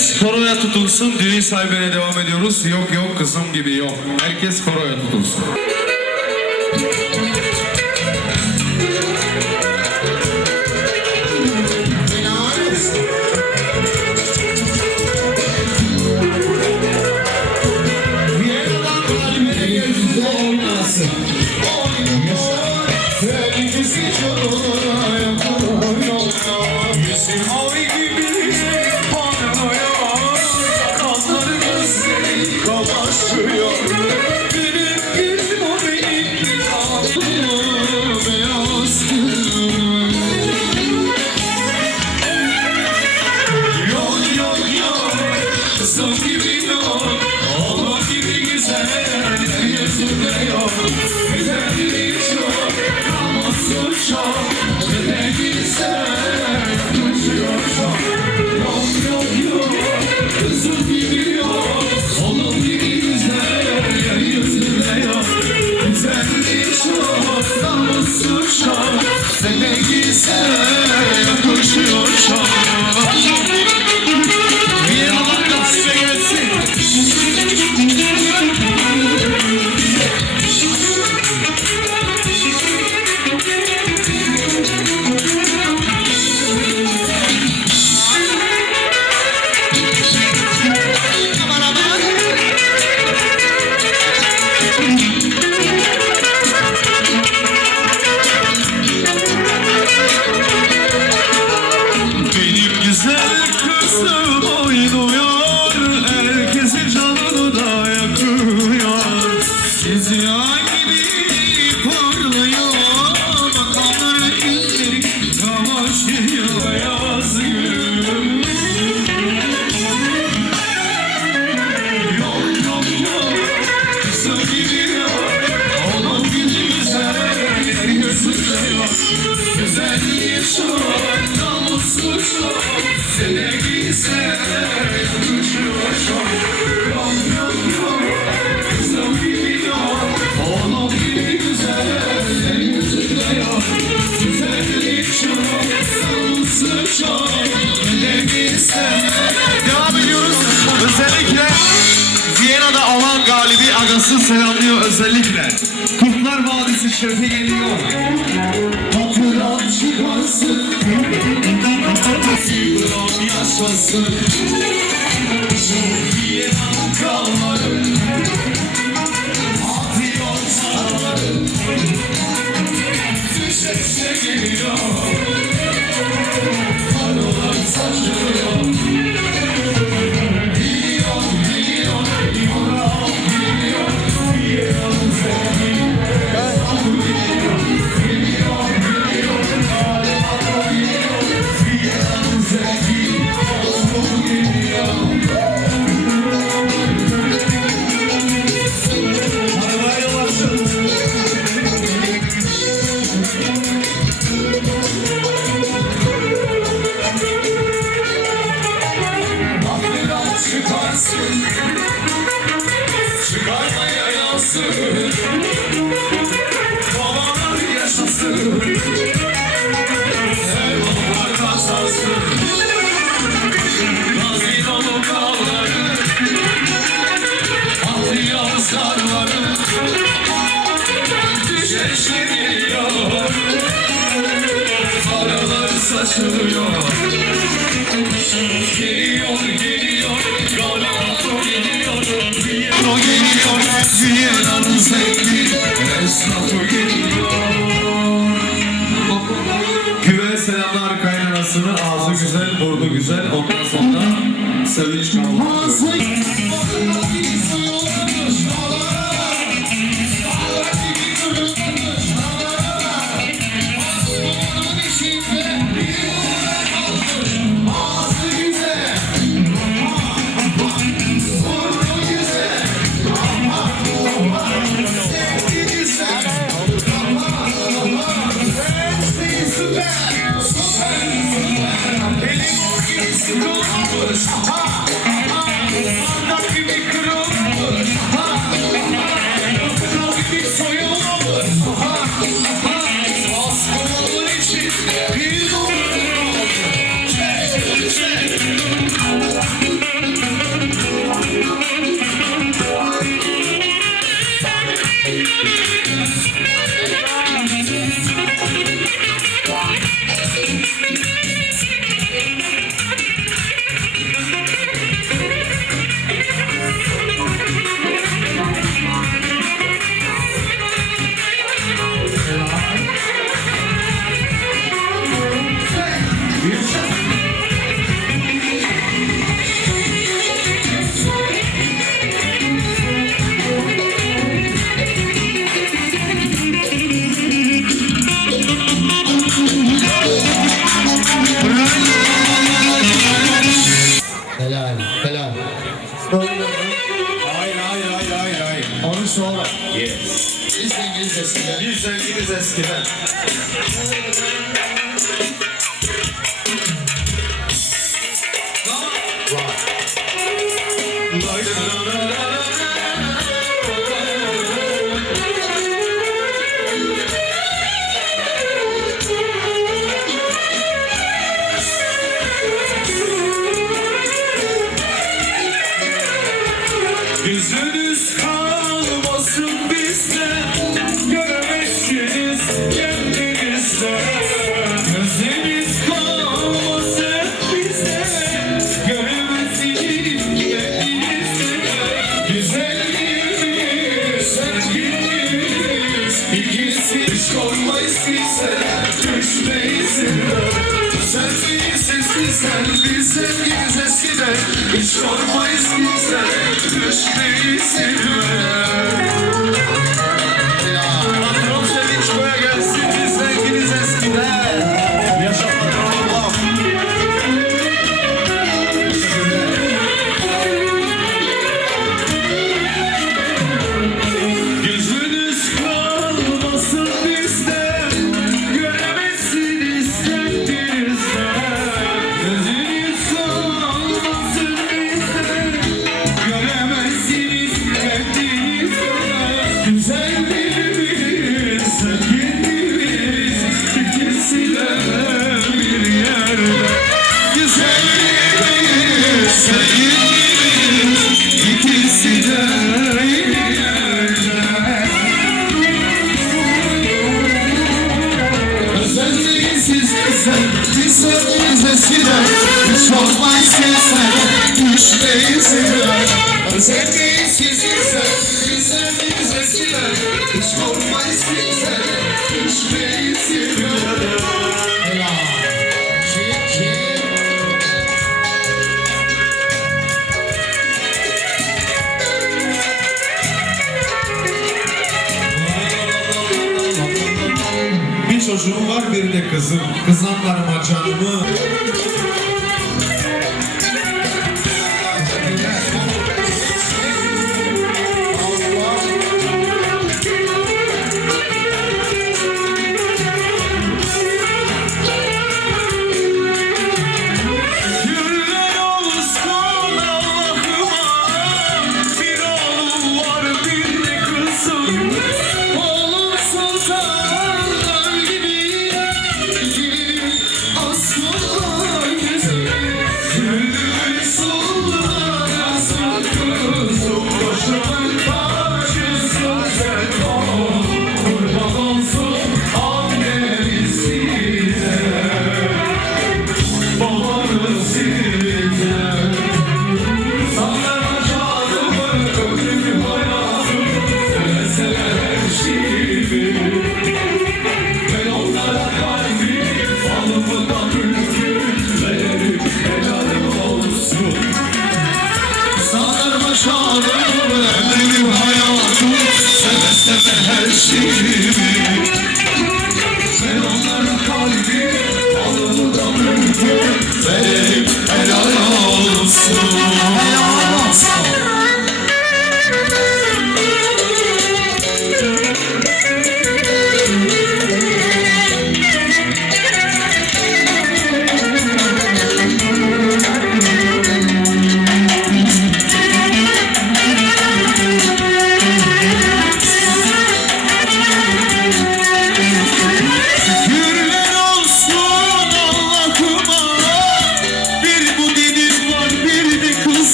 Herkes koroya tutulsun. Düğün sahibine devam ediyoruz. Yok yok kızım gibi yok. Herkes koroya tutulsun. Olmasın. Olmasın. Sevgisi çok show. Devam ediyoruz. Özellikle Viyana'da alan galibi agası selamlıyor özellikle. Kurtlar Vadisi şefi geliyor. Hatıran çıkarsın. Yaşasın. Basarsın Çıkarmaya yansın Babalar yaşasın Eyvallah kazansın Gazino'nun dağları Ahli yavuzlarları Düşeşli geliyor Paralar saçılıyor geliyor hiç olmayız kimseler Düşmeyiz. Sen değilsiz bizden Biz sevgimiz eskiden. Hiç olmayız kimseler Düşmeyiz biz eskiden Hiç olmaz keser, düşmeyiz yine Özelliğinsiz güzel, çocuğum var, bir de kızım. Kızanlarıma canımı.